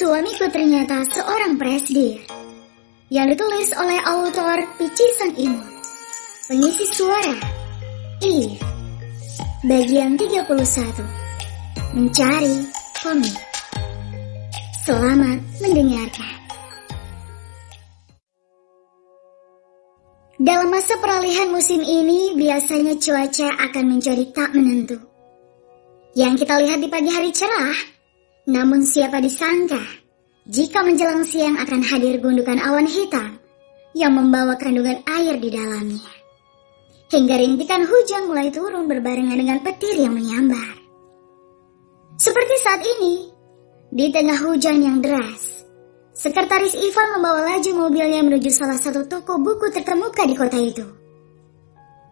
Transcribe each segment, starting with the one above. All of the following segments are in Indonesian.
Suamiku ternyata seorang presdir, yang ditulis oleh autor Pici Sang Imut. Pengisi suara Eve. Bagian 31. Mencari komik. Selamat mendengarkan. Dalam masa peralihan musim ini, biasanya cuaca akan menjadi tak menentu. Yang kita lihat di pagi hari cerah, namun siapa disangka jika menjelang siang akan hadir gundukan awan hitam yang membawa kandungan air di dalamnya. Hingga rintikan hujan mulai turun berbarengan dengan petir yang menyambar. Seperti saat ini, di tengah hujan yang deras, Sekretaris Ivan membawa laju mobilnya menuju salah satu toko buku terkemuka di kota itu.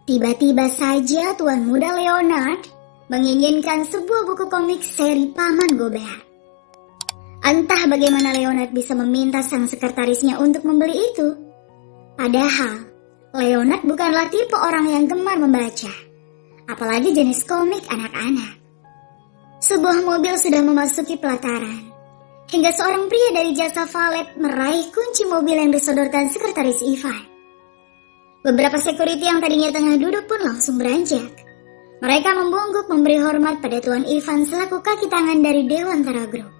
Tiba-tiba saja Tuan Muda Leonard menginginkan sebuah buku komik seri Paman Gobert. Entah bagaimana Leonard bisa meminta sang sekretarisnya untuk membeli itu. Padahal, Leonard bukanlah tipe orang yang gemar membaca, apalagi jenis komik anak-anak. Sebuah mobil sudah memasuki pelataran, hingga seorang pria dari jasa valet meraih kunci mobil yang disodorkan sekretaris Ivan. Beberapa security yang tadinya tengah duduk pun langsung beranjak. Mereka membungkuk memberi hormat pada Tuan Ivan selaku kaki tangan dari Dewan Tara Group.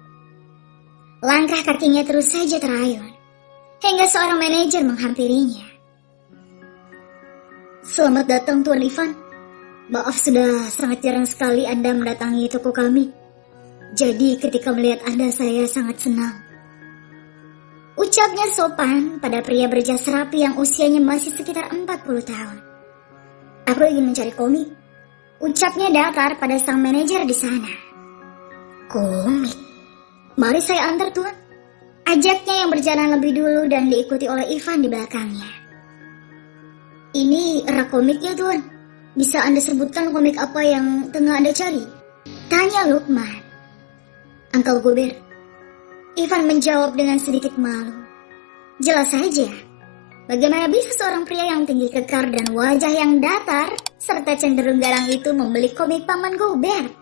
Langkah kakinya terus saja terayun, hingga seorang manajer menghampirinya. Selamat datang Tuan Ivan. Maaf sudah sangat jarang sekali Anda mendatangi toko kami. Jadi ketika melihat Anda saya sangat senang. Ucapnya sopan pada pria berjas rapi yang usianya masih sekitar 40 tahun. Aku ingin mencari komik. Ucapnya datar pada sang manajer di sana. Komik? Mari saya antar Tuan. Ajaknya yang berjalan lebih dulu dan diikuti oleh Ivan di belakangnya. Ini rak komiknya Tuan. Bisa Anda sebutkan komik apa yang tengah Anda cari? Tanya Lukman. Uncle Gobert. Ivan menjawab dengan sedikit malu. Jelas saja, bagaimana bisa seorang pria yang tinggi kekar dan wajah yang datar serta cenderung garang itu membeli komik Paman Gobert?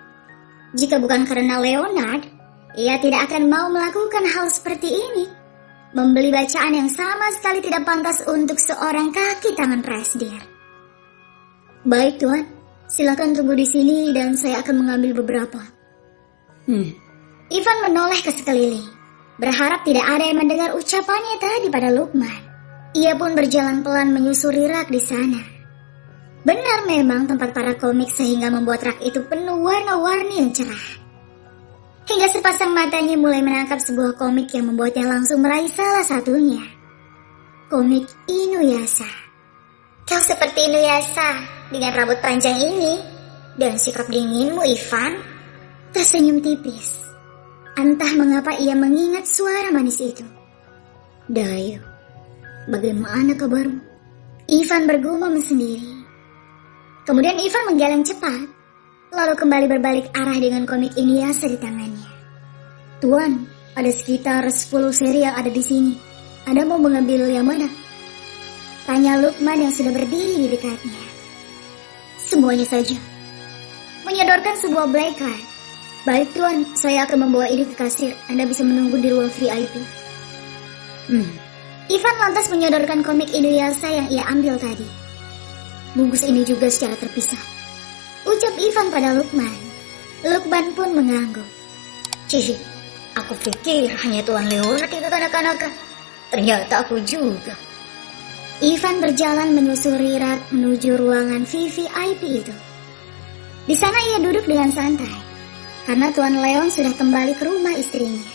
Jika bukan karena Leonard, ia tidak akan mau melakukan hal seperti ini. Membeli bacaan yang sama sekali tidak pantas untuk seorang kaki tangan presdir. Baik Tuan, silakan tunggu di sini dan saya akan mengambil beberapa. Ivan menoleh ke sekeliling, berharap tidak ada yang mendengar ucapannya tadi pada Lukman. Ia pun berjalan pelan menyusuri rak di sana. Benar memang tempat para komik sehingga membuat rak itu penuh warna-warni yang cerah. Hingga sepasang matanya mulai menangkap sebuah komik yang membuatnya langsung meraih salah satunya. Komik Inuyasha. Kau seperti Inuyasha dengan rambut panjang ini dan sikap dinginmu, Ivan. Tersenyum tipis. Entah mengapa ia mengingat suara manis itu. Dayu, bagaimana kabarmu? Ivan bergumam sendiri. Kemudian Ivan menggeleng cepat, lalu kembali berbalik arah dengan komik Inuyasha di tangannya. Tuan, ada sekitar 10 seri yang ada di sini. Anda mau mengambil yang mana? Tanya Lukman yang sudah berdiri di dekatnya. Semuanya saja. Menyodorkan sebuah black card. Baik Tuan, saya akan membawa ini ke kasir. Anda bisa menunggu di ruang VIP. Ivan lantas menyodorkan komik Inuyasha yang ia ambil tadi. Bungkus ini juga secara terpisah, ucap Ivan pada Lukman. Lukman pun mengangguk. Cici, aku pikir hanya Tuan Leonard itu kanak-kanakan. Ternyata aku juga. Ivan berjalan menyusuri rak menuju ruangan VVIP itu. Di sana ia duduk dengan santai, karena Tuan Leon sudah kembali ke rumah istrinya.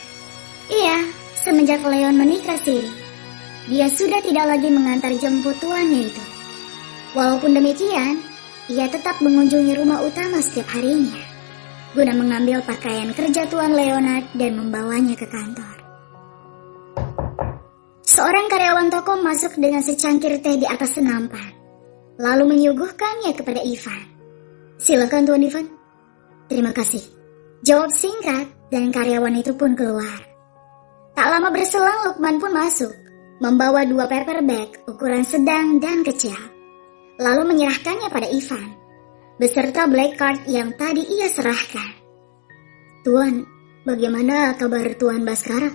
Iya, semenjak Leon menikah siri, dia sudah tidak lagi mengantar jemput tuannya itu. Walaupun demikian, ia tetap mengunjungi rumah utama setiap harinya, guna mengambil pakaian kerja Tuan Leonard dan membawanya ke kantor. Seorang karyawan toko masuk dengan secangkir teh di atas senampan, lalu menyuguhkannya kepada Ivan. Silakan Tuan Ivan. Terima kasih. Jawab singkat dan karyawan itu pun keluar. Tak lama berselang Lukman pun masuk, membawa 2 paperback ukuran sedang dan kecil, lalu menyerahkannya pada Ivan, beserta black card yang tadi ia serahkan. Tuan, bagaimana kabar Tuan Baskara?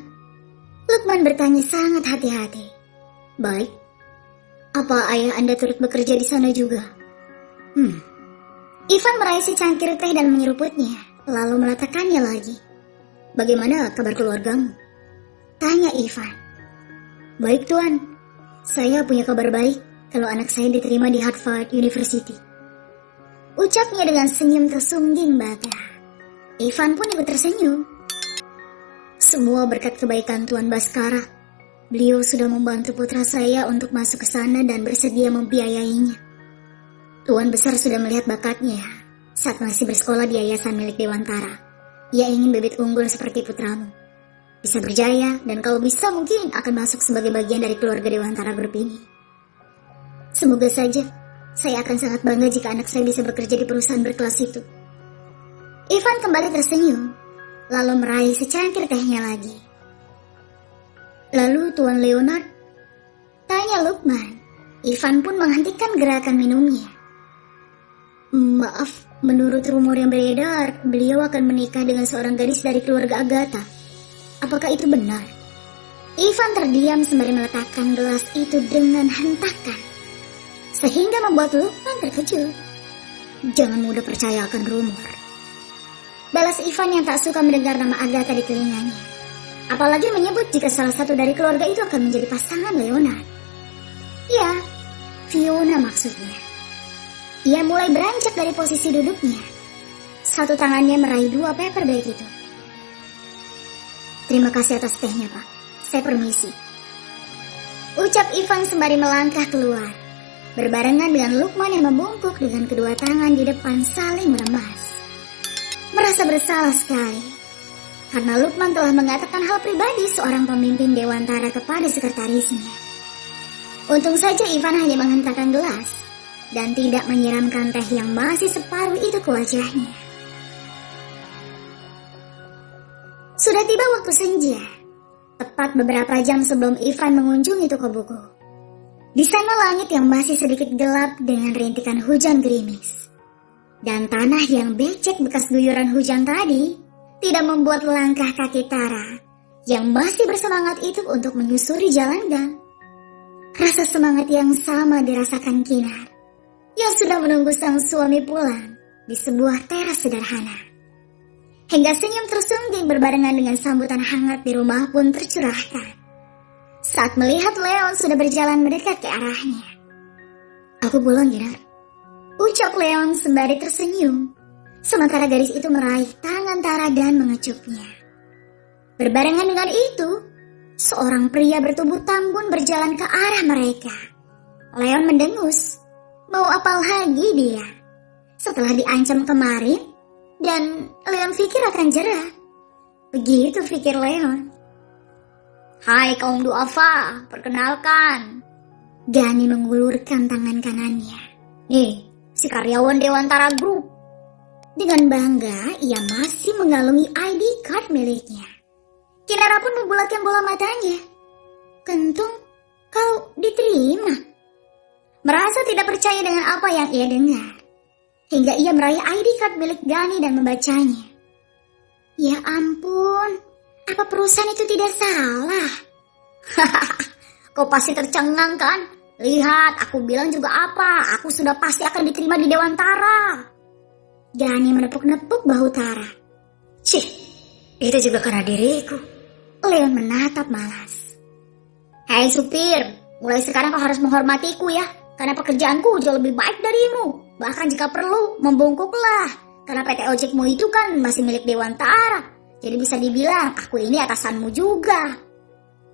Lukman bertanya sangat hati-hati. Baik, apa ayah Anda turut bekerja di sana juga? Ivan meraih secangkir teh dan menyeruputnya, lalu meletakkannya lagi. Bagaimana kabar keluargamu? Tanya Ivan. Baik tuan, saya punya kabar baik kalau anak saya diterima di Harvard University. Ucapnya dengan senyum tersungging bata. Ivan pun ikut tersenyum. Semua berkat kebaikan Tuan Baskara. Beliau sudah membantu putra saya untuk masuk ke sana dan bersedia membiayainya. Tuan Besar sudah melihat bakatnya saat masih bersekolah di yayasan milik Dewantara. Ia ingin bibit unggul seperti putramu. Bisa berjaya dan kalau bisa mungkin akan masuk sebagai bagian dari keluarga Dewantara Group ini. Semoga saja saya akan sangat bangga jika anak saya bisa bekerja di perusahaan berkelas itu. Ivan kembali tersenyum, lalu meraih secangkir tehnya lagi. Lalu Tuan Leonard? Tanya Lukman. Ivan pun menghentikan gerakan minumnya. Maaf, menurut rumor yang beredar, beliau akan menikah dengan seorang gadis dari keluarga Agatha. Apakah itu benar? Ivan terdiam sembari meletakkan gelas itu dengan hentakan, sehingga membuat Lukman terkejut. Jangan mudah percaya akan rumor, balas Ivan yang tak suka mendengar nama Agatha di telinganya. Apalagi menyebut jika salah satu dari keluarga itu akan menjadi pasangan Leonard. Ya, Fiona maksudnya. Ia mulai beranjak dari posisi duduknya. Satu tangannya meraih 2 paper bag itu. Terima kasih atas tehnya, Pak. Saya permisi. Ucap Ivan sembari melangkah keluar, berbarengan dengan Lukman yang membungkuk dengan kedua tangan di depan saling meremas. Merasa bersalah sekali, karena Lukman telah mengatakan hal pribadi seorang pemimpin Dewantara kepada sekretarisnya. Untung saja Ivan hanya menghentakkan gelas dan tidak menyiramkan teh yang masih separuh itu ke wajahnya. Sudah tiba waktu senja, tepat beberapa jam sebelum Ivan mengunjungi toko buku. Di sana langit yang masih sedikit gelap dengan rintikan hujan gerimis. Dan tanah yang becek bekas guyuran hujan tadi tidak membuat langkah kaki Tara yang masih bersemangat itu untuk menyusuri jalan gang. Rasa semangat yang sama dirasakan Kinar yang sudah menunggu sang suami pulang di sebuah teras sederhana. Hingga senyum tersungging berbarengan dengan sambutan hangat di rumah pun tercurahkan saat melihat Leon sudah berjalan mendekat ke arahnya. Aku pulang, Kinar. Ucap Leon sembari tersenyum, sementara gadis itu meraih tangan Tara dan mengecupnya. Berbarengan dengan itu, seorang pria bertubuh tambun berjalan ke arah mereka. Leon mendengus. Mau apa lagi dia? Setelah diancam kemarin, dan Leon pikir akan jerah. Begitu pikir Leon. Hai kaum duafa, perkenalkan. Gani mengulurkan tangan kanannya. Nih, si karyawan Dewantara Group. Dengan bangga, ia masih mengalungi ID card miliknya. Kinara pun membulatkan bola matanya. Kentung, kau diterima. Merasa tidak percaya dengan apa yang ia dengar, hingga ia meraih ID card milik Gani dan membacanya. Ya ampun, apa perusahaan itu tidak salah? Kau pasti tercengang kan? Lihat, aku bilang juga apa, aku sudah pasti akan diterima di Dewantara. Gani menepuk-nepuk bahu Tara. Cih, itu juga karena diriku. Leon menatap malas. Hei supir, mulai sekarang kau harus menghormatiku ya. Karena pekerjaanku jauh lebih baik darimu. Bahkan jika perlu, membungkuklah. Karena PT Ojekmu itu kan masih milik Dewantara. Jadi bisa dibilang, aku ini atasanmu juga.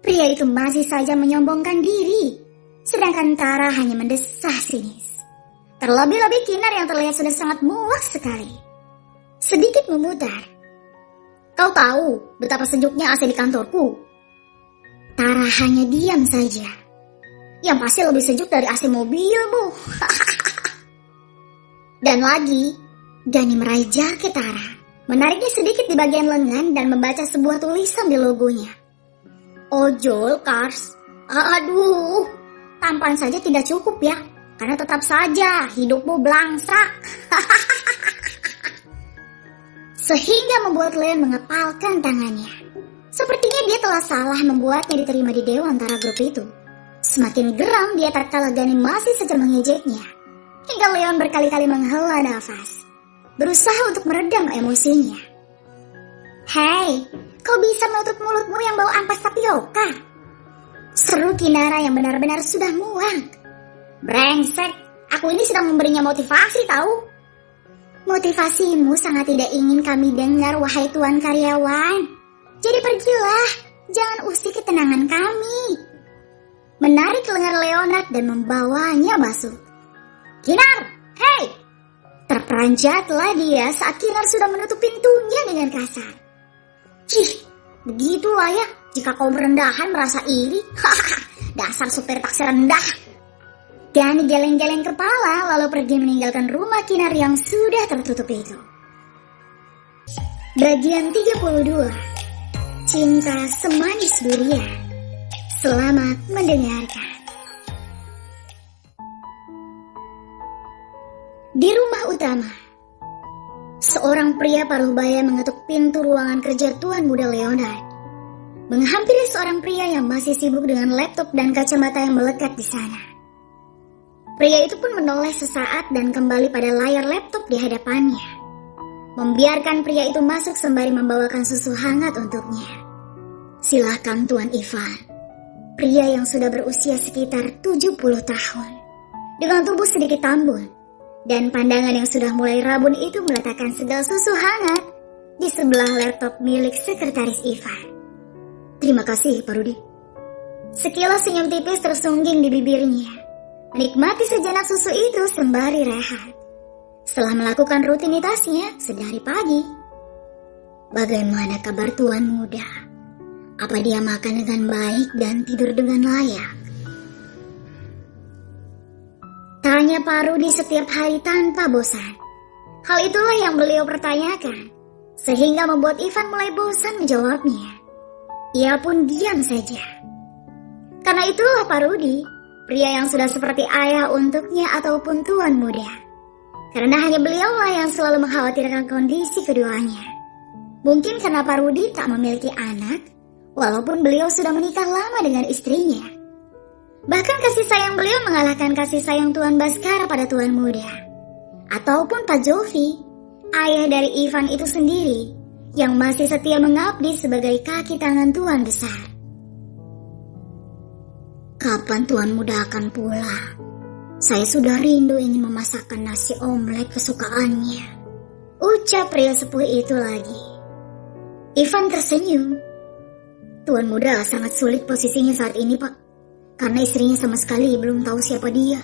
Pria itu masih saja menyombongkan diri. Sedangkan Tara hanya mendesah sinis. Terlebih-lebih Kinar yang terlihat sudah sangat muak sekali. Sedikit memutar. Kau tahu betapa sejuknya AC di kantorku? Tara hanya diam saja. Yang pasti lebih sejuk dari AC mobilmu. Dan lagi, Gani meraih jaket Tara, menariknya sedikit di bagian lengan dan membaca sebuah tulisan di logonya. Ojol Cars. Aduh, tampan saja tidak cukup ya, karena tetap saja hidupmu belangsak. Sehingga membuat Leon mengepalkan tangannya. Sepertinya dia telah salah membuatnya diterima di Dewantara grup itu. Semakin geram dia tatkala Gani masih saja mengejeknya. Hingga Leon berkali-kali menghela nafas, berusaha untuk meredam emosinya. "Hei, kau bisa menutup mulutmu yang bau ampas tapioka?" seru Kinara yang benar-benar sudah muak. "Brengsek, aku ini sedang memberinya motivasi tahu." "Motivasimu sangat tidak ingin kami dengar, wahai tuan karyawan. Jadi pergilah, jangan usik ketenangan kami." Menarik lengan Leonard dan membawanya masuk. "Kinar, hei!" Terperanjatlah dia saat Kinar sudah menutup pintunya dengan kasar. "Cih, begitulah ya jika kau merendahan merasa iri. Hahaha, dasar supir taksi rendah." Gani geleng-geleng kepala lalu pergi meninggalkan rumah Kinar yang sudah tertutup itu. Bagian 32. Cinta Semanis Durian. Selamat mendengarkan. Di rumah utama, seorang pria paruh baya mengetuk pintu ruangan kerja Tuan Muda Leonard. Menghampiri seorang pria yang masih sibuk dengan laptop dan kacamata yang melekat di sana. Pria itu pun menoleh sesaat dan kembali pada layar laptop di hadapannya. Membiarkan pria itu masuk sembari membawakan susu hangat untuknya. "Silakan Tuan Ivan." Pria yang sudah berusia sekitar 70 tahun. Dengan tubuh sedikit tambun dan pandangan yang sudah mulai rabun itu meletakkan segala susu hangat di sebelah laptop milik sekretaris Ivan. "Terima kasih, Pak Rudi." Sekilas senyum tipis tersungging di bibirnya, menikmati sejenak susu itu sembari rehat. Setelah melakukan rutinitasnya sedari pagi. "Bagaimana kabar Tuan Muda? Apa dia makan dengan baik dan tidur dengan layak?" Tanya Pak Rudi setiap hari tanpa bosan. Hal itulah yang beliau pertanyakan, sehingga membuat Ivan mulai bosan menjawabnya. Ia pun diam saja. Karena itulah Pak Rudi, pria yang sudah seperti ayah untuknya ataupun Tuan Muda. Karena hanya beliaulah yang selalu mengkhawatirkan kondisi keduanya. Mungkin karena Pak Rudi tak memiliki anak, walaupun beliau sudah menikah lama dengan istrinya. Bahkan kasih sayang beliau mengalahkan kasih sayang Tuan Baskara pada Tuan Muda. Ataupun Pak Jovi, ayah dari Ivan itu sendiri, yang masih setia mengabdi sebagai kaki tangan Tuan Besar. "Kapan Tuan Muda akan pulang? Saya sudah rindu ingin memasakkan nasi omelet kesukaannya," ucap pria sepuh itu lagi. Ivan tersenyum. "Tuan Muda sangat sulit posisinya saat ini, Pak. Karena istrinya sama sekali belum tahu siapa dia."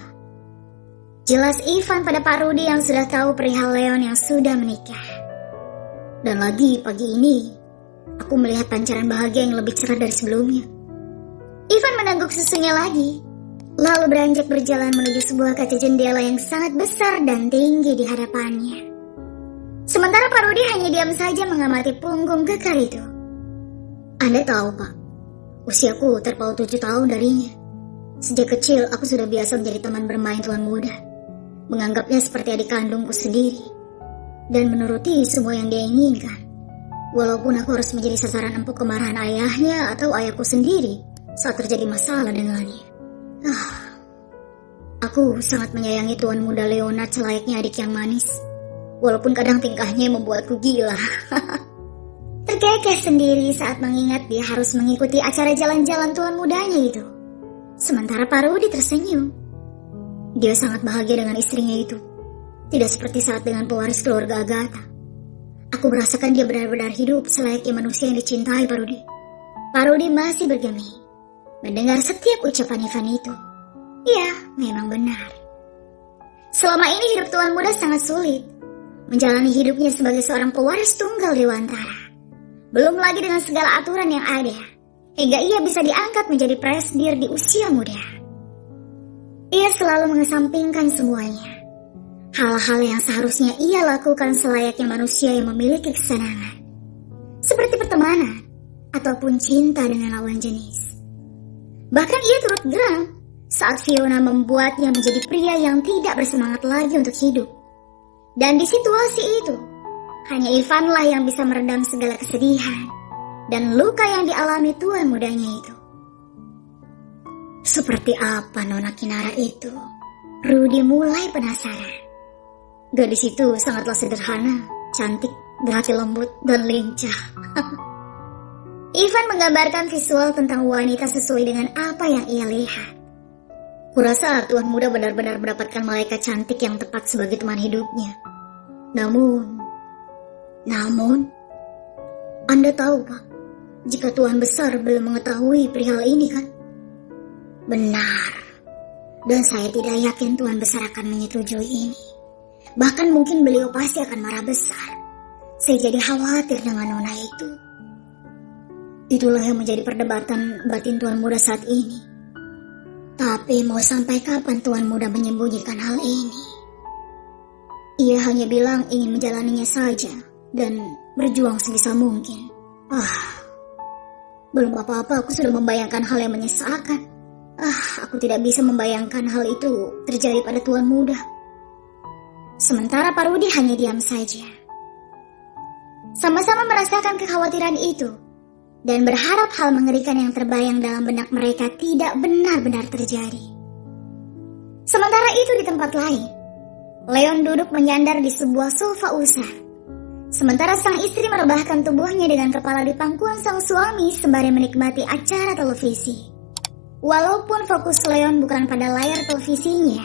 Jelas Ivan pada Pak Rudi yang sudah tahu perihal Leon yang sudah menikah. "Dan lagi pagi ini, aku melihat pancaran bahagia yang lebih cerah dari sebelumnya." Ivan menangguk susunya lagi, lalu beranjak berjalan menuju sebuah kaca jendela yang sangat besar dan tinggi di hadapannya. Sementara Pak Rudi hanya diam saja mengamati punggung kekar itu. "Anda tahu, Pak, usiaku terpaut 7 tahun darinya. Sejak kecil aku sudah biasa menjadi teman bermain Tuan Muda, menganggapnya seperti adik kandungku sendiri, dan menuruti semua yang dia inginkan. Walaupun aku harus menjadi sasaran empuk kemarahan ayahnya atau ayahku sendiri saat terjadi masalah dengannya. Aku sangat menyayangi Tuan Muda Leonard selayaknya adik yang manis, walaupun kadang tingkahnya membuatku gila." Terkekeh sendiri saat mengingat dia harus mengikuti acara jalan-jalan Tuan Mudanya itu. Sementara Pak Rudi tersenyum. Dia sangat bahagia dengan istrinya itu. Tidak seperti saat dengan pewaris keluarga Agatha. Aku merasakan dia benar-benar hidup selayaknya manusia yang dicintai, Pak Rudi. Pak Rudi masih bergeming mendengar setiap ucapan Ivan itu. Iya, memang benar. Selama ini hidup Tuan Muda sangat sulit. Menjalani hidupnya sebagai seorang pewaris tunggal Dewantara. Belum lagi dengan segala aturan yang ada, hingga ia bisa diangkat menjadi presdir di usia muda. Ia selalu mengesampingkan semuanya. Hal-hal yang seharusnya ia lakukan selayaknya manusia yang memiliki kesenangan. Seperti pertemanan, ataupun cinta dengan lawan jenis. Bahkan ia turut geram saat Fiona membuatnya menjadi pria yang tidak bersemangat lagi untuk hidup. Dan di situasi itu, hanya Ivanlah yang bisa meredam segala kesedihan dan luka yang dialami tuan mudanya itu. Seperti apa Nona Kinara itu? Rudy mulai penasaran. Gadis itu sangatlah sederhana, cantik, berhati lembut, dan lincah. Ivan menggambarkan visual tentang wanita sesuai dengan apa yang ia lihat. Kurasa tuan muda benar-benar mendapatkan malaikat cantik yang tepat sebagai teman hidupnya. Namun, Anda tahu Pak, jika Tuan Besar belum mengetahui perihal ini kan? Benar, dan saya tidak yakin Tuan Besar akan menyetujui ini. Bahkan mungkin beliau pasti akan marah besar. Saya jadi khawatir dengan Nona itu. Itulah yang menjadi perdebatan batin Tuan Muda saat ini. Tapi mau sampai kapan Tuan Muda menyembunyikan hal ini? Ia hanya bilang ingin menjalaninya saja dan berjuang sebisa mungkin. Belum apa-apa aku sudah membayangkan hal yang menyesalkan. Aku tidak bisa membayangkan hal itu terjadi pada Tuan Muda. Sementara Pak Rudy hanya diam saja. Sama-sama merasakan kekhawatiran itu dan berharap hal mengerikan yang terbayang dalam benak mereka tidak benar-benar terjadi. Sementara itu di tempat lain, Leon duduk menyandar di sebuah sofa usar. Sementara sang istri merebahkan tubuhnya dengan kepala di pangkuan sang suami sembari menikmati acara televisi. Walaupun fokus Leon bukan pada layar televisinya,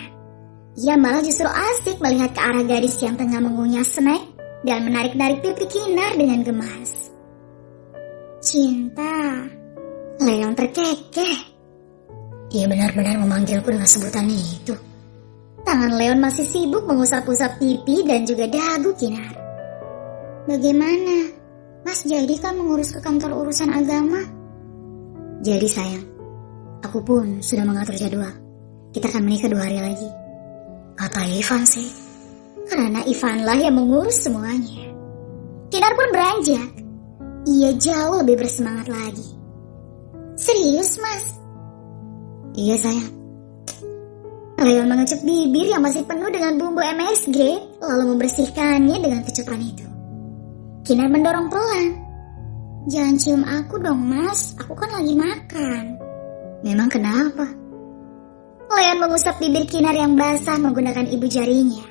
ia malah justru asik melihat ke arah gadis yang tengah mengunyah snack dan menarik-narik pipi Kinar dengan gemas. Cinta, Leon terkekeh. Dia benar-benar memanggilku dengan sebutan itu. Tangan Leon masih sibuk mengusap-usap pipi dan juga dagu Kinar. Bagaimana? Mas jadi kan mengurus ke kantor urusan agama? Jadi sayang, aku pun sudah mengatur jadwal. Kita akan menikah 2 hari lagi. Kata Ivan sih. Karena Ivanlah yang mengurus semuanya. Kinar pun beranjak. Ia jauh lebih bersemangat lagi. Serius mas? Iya sayang. Leon mengecup bibir yang masih penuh dengan bumbu MSG, lalu membersihkannya dengan kecupan itu. Kinar mendorong pelan. Jangan cium aku dong mas, aku kan lagi makan. Memang kenapa? Leon mengusap bibir Kinar yang basah menggunakan ibu jarinya.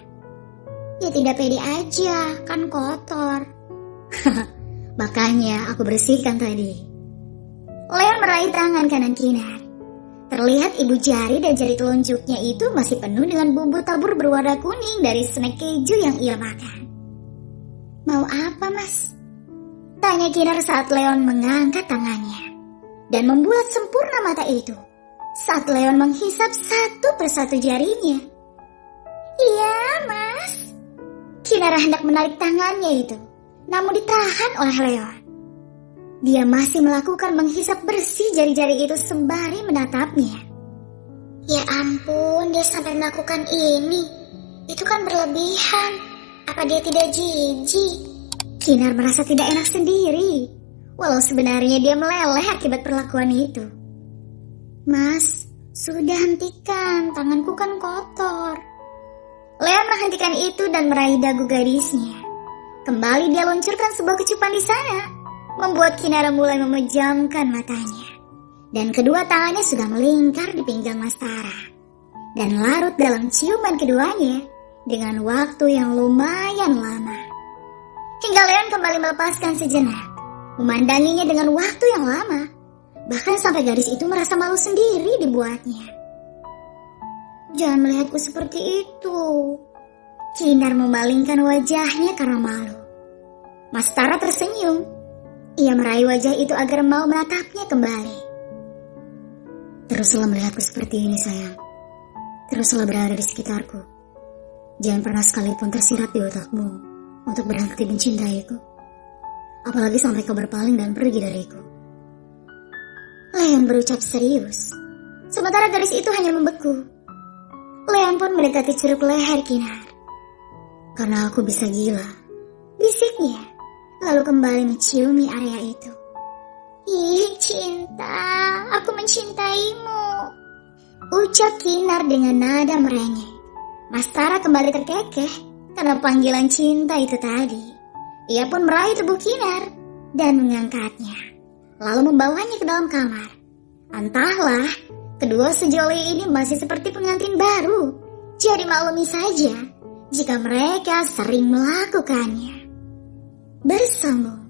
Ya tidak pede aja, kan kotor. Makanya aku bersihkan tadi. Leon meraih tangan kanan Kinar. Terlihat ibu jari dan jari telunjuknya itu masih penuh dengan bumbu tabur berwarna kuning dari snack keju yang ia makan. Mau apa mas? Tanya Kinar saat Leon mengangkat tangannya dan membuat sempurna mata itu saat Leon menghisap satu persatu jarinya. Iya mas. Kinar hendak menarik tangannya itu, namun ditahan oleh Leon. Dia masih melakukan menghisap bersih jari-jari itu sembari menatapnya. Ya ampun, dia sampai melakukan ini. Itu kan berlebihan. Apa dia tidak jijik? Kinar merasa tidak enak sendiri, walau sebenarnya dia meleleh akibat perlakuan itu. Mas, sudah hentikan, tanganku kan kotor. Leon menghentikan itu dan meraih dagu gadisnya. Kembali dia luncurkan sebuah kecupan di sana, membuat Kinar mulai memejamkan matanya. Dan kedua tangannya sudah melingkar di pinggang Mas Tara dan larut dalam ciuman keduanya dengan waktu yang lumayan lama. Hingga Leon kembali melepaskan sejenak, memandanginya dengan waktu yang lama, bahkan sampai gadis itu merasa malu sendiri dibuatnya. Jangan melihatku seperti itu. Kinar memalingkan wajahnya karena malu. Mas Tara tersenyum. Ia meraih wajah itu agar mau menatapnya kembali. Teruslah melihatku seperti ini sayang. Teruslah berada di sekitarku. Jangan pernah sekalipun tersirat di otakmu untuk berhenti mencintaiku. Apalagi sampai kau berpaling dan pergi dariku. Leon berucap serius. Sementara gadis itu hanya membeku. Leon pun mendekati curug leher Kinar. Karena aku bisa gila, bisiknya, lalu kembali menciumi area itu. Ih cinta, aku mencintaimu, ucap Kinar dengan nada merengek. Mas Tara kembali terkekeh karena panggilan cinta itu tadi. Ia pun meraih tubuh Kinar dan mengangkatnya. lalu membawanya ke dalam kamar. Entahlah, kedua sejoli ini masih seperti pengantin baru. Jadi maklumi saja jika mereka sering melakukannya. Bersambung.